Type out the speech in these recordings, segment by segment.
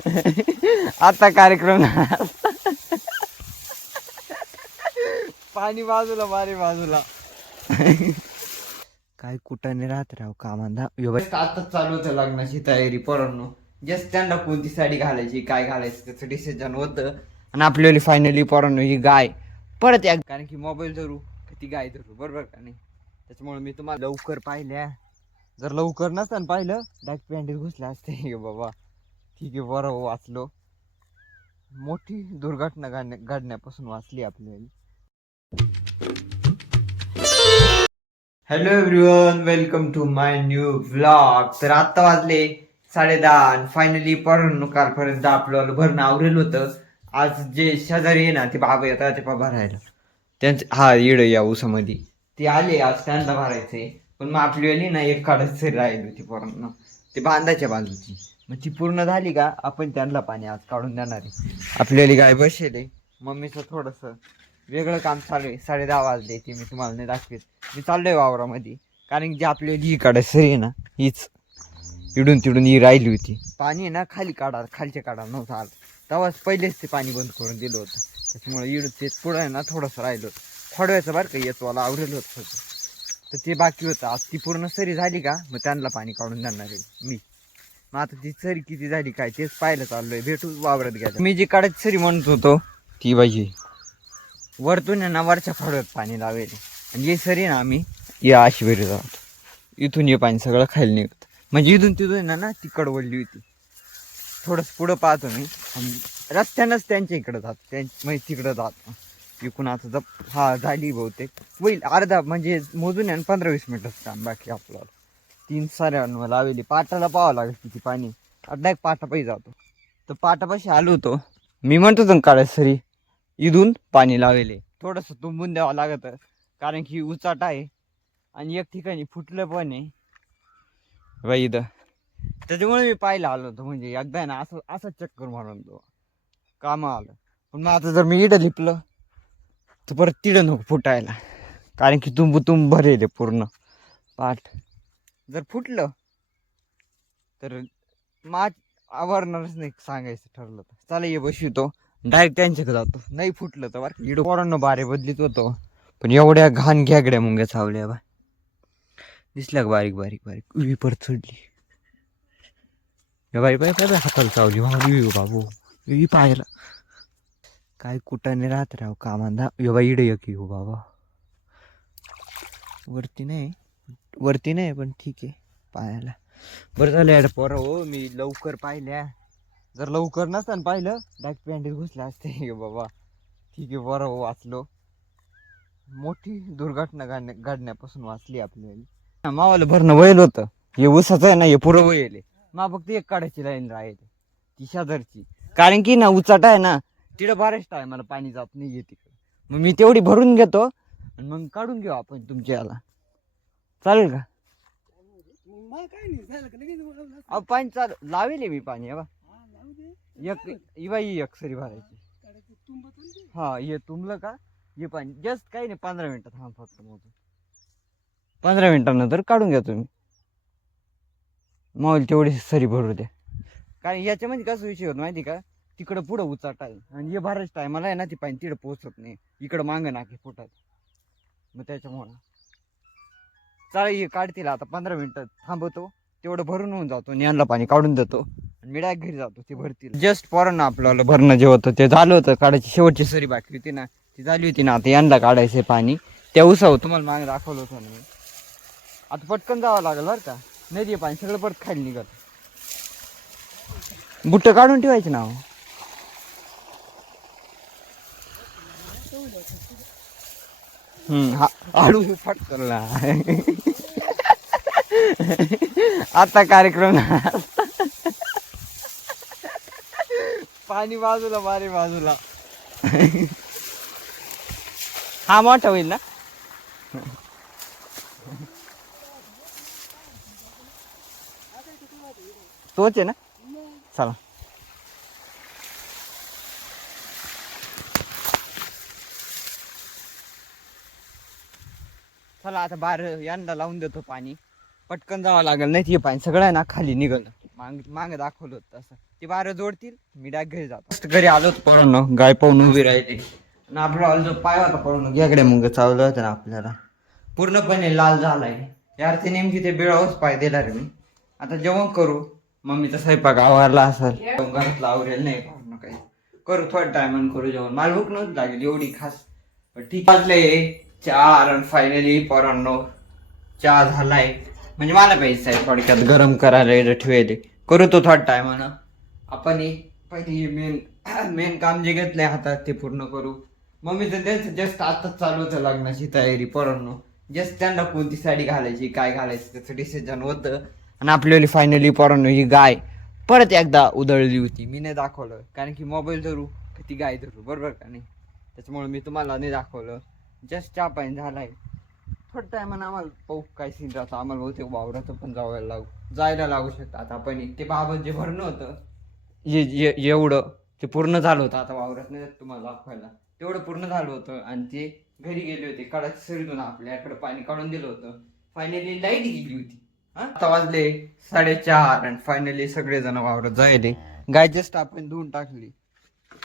आता कार्यक्रम पाणी बाजूला बारी बाजूला काय कुठं नाही राहत राव कामांदा आता चालू होतं लग्नाची तयारी पोरांनो. जस्ट त्यांना कोणती साडी घालायची काय घालायचं त्याचं डिसिजन होतं. आणि आपल्याला फायनली पोरांनो ही गाय परत या, कारण की मोबाईल धरू ती गाय धरू बरोबर का नाही. त्याच्यामुळे मी तुम्हाला लवकर पाहिल्या, जर लवकर नसताना पाहिलं डायरेक्ट पॅन्टीत घुसले असते बाबा. ठीक आहे बरं वाचलो, मोठी दुर्घटना घडण्यापासून वाचली आपल्याला. Hello everyone, welcome to my new vlog. तर आत्ता वाजले 10:30. फायनली पोरांनो कालपर्यंत आपलं भरणं आवरेल होतं. आज जे शेजारी आहे ना ते बाबा येतात ते भरायला, त्यांचे हा येड या ऊसामध्ये ते आले. आज त्यांना भरायचंय, पण मग आपली आली ना एक काढच राहिली होती पोरांना ते बांधायच्या बाजूची. मग ती पूर्ण झाली का आपण त्यांना पाणी आज काढून देणार आहे. आपल्याला गाय बसेल, मम्मीचं थोडस वेगळं काम चालू आहे. 10:30 वाजले ती मी तुम्हाला नाही दाखवेत. मी चाललोय वावरामध्ये, कारण की आपली ही काढायची आहे ना हीच इडून तिडून ही राहिली होती. पाणी आहे ना खाली काढा, खालच्या काढा नव्हतं आलं तेव्हाच पहिलेच ते पाणी बंद करून दिलं होतं. त्याच्यामुळे इडून ते पुढं आहे ना थोडंसं राहिलं होतं खोडवायचं बरं का, येतो मला आवरेल होतं तर ते बाकी होतं. आज ती पूर्ण सरी झाली का मग त्यांना पाणी काढून देणार आहे मी. मग आता ती सरी किती झाली काय तेच पाहायला चाललोय. भेटू वावरत घ्यायला. मी जी काढायची सरी म्हणत होतो ती पाहिजे वरतून आहे ना वरच्या खोडव्यात पाणी लावेल. आणि ये सरी ना आम्ही या अशी वेळी जातो, इथून ये पाणी सगळं खायला निघत. म्हणजे इथून तिथून ना ती कडवडली होती. थोडंसं पुढं पाहतो मी आणि रस्त्यानंच त्यांच्या इकडं जातो, म्हणजे तिकडं जातो इकून. आता हा झाली बहुतेक होईल अर्धा, म्हणजे मोजून आहे 15-20 मिनिटच काम बाकी आपल्याला. 3 साऱ्या लावली. पाटाला पाहावं लागेल किती पाणी. आता एक पाटापाई जातो तर पाटापाशी आलो होतो मी, म्हणतो तर काढाय सरी इथून पाणी लावेले. थोडंसं तुंबून द्यावं लागत कारण की उचाट आहे आणि एक ठिकाणी फुटलं पण आहे बाई इथं. त्याच्यामुळे मी पाहायला आलो होतो, म्हणजे एकदा ना असं चक्कर मारून तो काम आलं. पण मग आता जर मी इडं लिपलं तर परत तिडं नको फुटायला, कारण की तुंब भरेल पूर्ण पाठ. जर फुटलं तर माठ आवरणारच नाही सांगायचं ठरलं तर. चला ये बसवितो डायरेक्ट त्यांच्याकडे जातो. नाही फुटलं तर बरं इडं पोरांना बारे बदलीत होतो. पण एवढ्या घाण घ्यागड्या मुंग्या चावल्या बा, दिसल्या का बारीक बारीक बारीक उभी परत चढली बाई बाई बाई हाताला चावली बाबू उभी पाहायला. काय कुठं नाही राहत राव कामांदा. बाई इडे एक हो बाबा, वरती नाही पण ठीक आहे पाहायला. बरं झालं यार पोरं हो, मी लवकर पाहिल्या. जर लवकर नसताना पाहिलं डायरेक्ट पॅन्टीत घुसले असते बाबा. ठीक आहे बरं हो वाचलो, मोठी दुर्घटना घडण्यापासून वाचली आपल्याला. मावाला भरणं वयल होतं, हे ऊसाचं आहे ना हे पुरं वयल. मा फक्त एक काढायची लाईन राहील ती शेजारची, कारण की ना उचाट आहे ना तिकडं बऱ्याच टायमाला पाणी जात नाही आहे तिकडं. मग मी तेवढी भरून घेतो आणि मग काढून घेऊ आपण तुमच्या याला, चालेल का? अहो पाणी चालू लावेल मी पाणी बा. एक सरी भरायची. हा हे तुंबलं का हे पाणी जस्ट काही नाही 15 मिनिटात. हा फक्त मोजून 15 मिनिटांनंतर काढून घ्या तुम्ही. मग तेवढी सरी भरू द्या, कारण याच्यामध्ये कसं विषय होत माहिती का, तिकडं पुढं उचाट आहे आणि हे भरायच टायमाला आहे ना ती पाणी तिकडं पोचत नाही, इकडं मागं नाकी फुटत. मग त्याच्यामुळं चला हे काढतील आता 15 मिनिटं थांबवतो, तेवढं भरून होऊन जातो आणि यांना पाणी काढून देतो आणि मी डायरेक्ट घरी जातो. ते भरतील. जस्ट पोरांना आपल्याला भरणं जे होतं ते झालं होतं. काढायची शेवटची सरी बाकी होती ना ती झाली होती ना. आता यांना काढायचं पाणी त्या उसावर तुम्हाला मागे दाखवलं होतं ना. आता पटकन जावं लागेल बरं का, नाही ते पाणी सगळं परत खाली निघत. बुट्ट काढून ठेवायचे ना. हा आडू फटकला आता कार्यक्रम पाणी बाजूला बारी बाजूला. हा मोठा होईल ना. तोच आहे ना. चला चला आता बाहेर यांना लावून देतो पाणी. पटकन जावं लागेल नाही ते पाणी सगळं आहे ना खाली निघालं. मागे दाखवलं होतं तसं ते बारं जोडतील मी डायरेक्ट घरी जातो घरी आलोच पोरांनो गाय पाहून उभी राहिली आणि आपला जो पाय होता पोरांनो गेगड्या मुंग चावलं होतं ना आपल्याला पूर्णपणे लाल झालाय यार ते नेमकी ते बिळावच पाय दिला रे मी आता जेवण करू मम्मीचा स्वयंपाक आवरला असेल घरातला आवरेल नाही पोरांनो काही करू थोडं टायमान करू जेवण मला भूक नव्हती लागेल एवढी खास पण ठीक वाजले 4 आणि फायनली पोरांनो चहा झालाय म्हणजे मला प्यायचं आहे थोडक्यात गरम करायला ठेवले करू तो थोडा टायमानं आपण पहिली मेन काम जे घेतलंय हातात ते पूर्ण करू मम्मीचं त्यांचं जस्ट आताच चालू होतं लग्नाची तयारी पोरांनो जस्ट त्यांना कोणती साडी घालायची काय घालायचं त्याचं डिसिजन होतं आणि आपल्याला फायनली पोरांनो ही गाय परत एकदा उधळली होती मी नाही दाखवलं कारण की मोबाईल धरू ती गाय धरू बरोबर का नाही त्याच्यामुळे मी तुम्हाला नाही दाखवलं जस्ट चहा पाणी झालाय थोडं टायमानं आम्हाला पाहू काय सीन राहतं आम्हाला बहुतेक वावराचं पण जायला लागू शकतात आपण ते बाबत जे भरणं होतं एवढं ते पूर्ण झालं होतं आता वावरात नाही तुम्हाला दाखवायला तेवढं पूर्ण झालं होतं आणि ते घरी गेले होते कडाची सरीतून आपल्याकडे पाणी काढून दिलं होतं फायनली लाईट गेली होती आता वाजले 4:30 आणि फायनली सगळेजण वावरात जायले गाय जस्ट आपण धुवून टाकली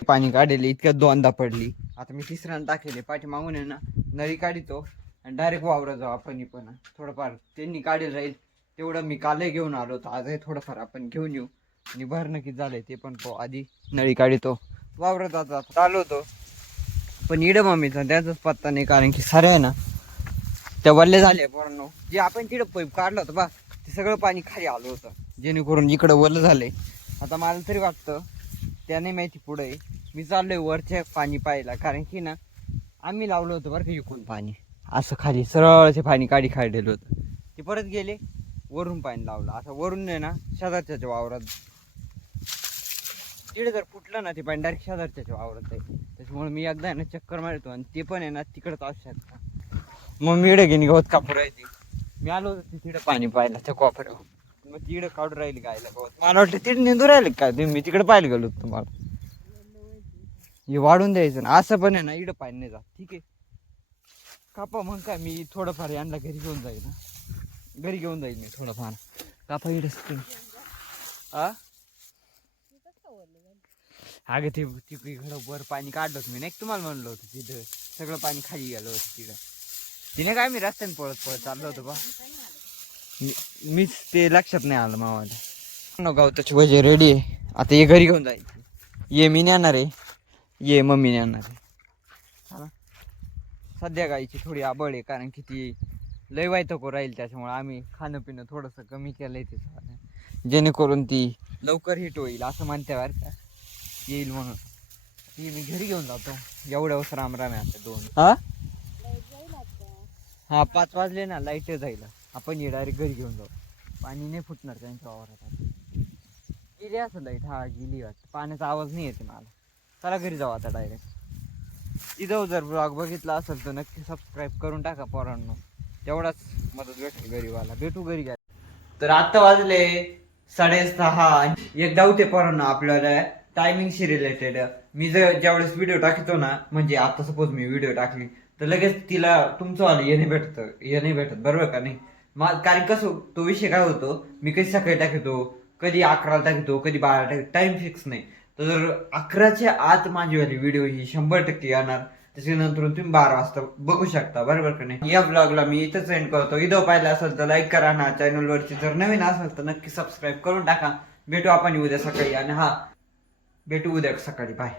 पाणी काढले इतक्यात दोनदा पडली आता मी तिसऱ्यानं टाकले पाठी मागून आहे ना नळी काढितो आणि डायरेक्ट वावरात जाऊ आपण पण थोडंफार त्यांनी काढेल राहील तेवढं मी कालही घेऊन आलो होतो आजही थोडंफार आपण घेऊन येऊ आणि भरणं किती झालंय ते पण पाहू आधी नळी काढितो वावरात जात आलो होतो पण इडं मम्मीचा त्याचाच पत्ता नाही कारण की सारे आहे ना त्या वल्ले झाले पोरांनो जे आपण तिकडं पैप काढलं होतं बा ते सगळं पाणी खाली आलं होतं जेणेकरून इकडं वल्ल झालंय आता मला तरी वाटतं त्याने माहिती पुढे मी चाललोय वरच्या पाणी पाहायला कारण की ना आम्ही लावलं होतं बरं का इकडून पाणी असं खाली सरळचे पाणी काढी काढलेलं होतं ते परत गेले वरून पाणी लावलं आता वरून आहे ना शेजारच्या वावरात तिकडे जर फुटलं ना ते पाणी डायरेक्ट शेजारच्या वावरात आहे त्याच्यामुळे मी एकदा आहे ना चक्कर मारतो आणि ते पण आहे ना तिकडंच असू शकता मग मी इकडे घेणे गवत कापूर राहते मी आलो होतो तिकडे पाणी पाहिलं त्या कोपऱ्यावर मग तिकडे काढून राहिली गायला गवत मला वाटतं तिकडे नेंदू राहिले काय तुम्ही मी तिकडे पाहायला गेलो तुम्हाला हे वाढून द्यायचं ना असं पण आहे ना इकडं पाणी नाही जात ठीक आहे कापा मग काय मी थोडंफार यांना घरी घेऊन जाईल ना घरी घेऊन जाईल मी थोडंफार कापा इकडे अगं ते तिकडं वर पाणी काढलं होतं मी नाही तुम्हाला म्हणलं होतं तिथं सगळं पाणी खाली गेलं होतं तिकडं तिने काय मी रस्त्याने पळत चाललो होतो बा मीच ते लक्षात नाही आलं मावाला गवताची वजे रेडी आहे आता ये घरी घेऊन जायचं ये मी नेणार आहे ये मम्मी नेणार आहे सध्या गाईची थोडी आबळ आहे कारण की ती लय वायतको राहील त्याच्यामुळे आम्ही खाणं पिणं थोडंसं कमी केलंय ते जेणेकरून ती लवकर हिट होईल असं म्हणते बरं का येईल म्हणून ती मी घरी घेऊन जातो एवढ्या वर्ष राम आहे आता 2 हा 5 वाजले ना लाईट जाईल आपण ये डायरेक्ट घरी घेऊन जाऊ पाणी नाही फुटणार त्यांच्या वावरात गेली असं लाईट हा गेली वाटतं पाण्याचा आवाज नाही येते मला चला घरी जाऊ आता डायरेक्ट इथं जर ब्लॉग बघितला असेल तर नक्की सबस्क्राईब करून टाका पोरांनो तेवढाच मदत भेटेल गरीबाला भेटू घरी घ्या तर आता वाजले 6:30 एक धावते पोरांनो आपल्याला टायमिंगशी रिलेटेड मी जर ज्यावेळेस व्हिडिओ टाकतो ना म्हणजे आता सपोज मी व्हिडिओ टाकली तर लगेच तिला तुमचं आलं हे नाही भेटत बरोबर का नाही कारण कसं तो विषय काय होतो मी कधी सकाळी टाकतो कधी 11ला टाकतो कधी 12ला टाकतो टाइम फिक्स नाही तर जर 11च्या आत माझी वाली व्हिडिओ ही 100% येणार त्याच्यानंतर तुम्ही 12 वाजता बघू शकता बरोबर का नाही या ब्लॉगला मी इथंच एंड करतो व्हिडिओ पाहिला असेल तर लाईक करा ना चॅनलवरती जर नवीन असेल तर नक्की सबस्क्राईब करून टाका भेटू आपण उद्या सकाळी आणि भेटू उद्या सकाळी बाय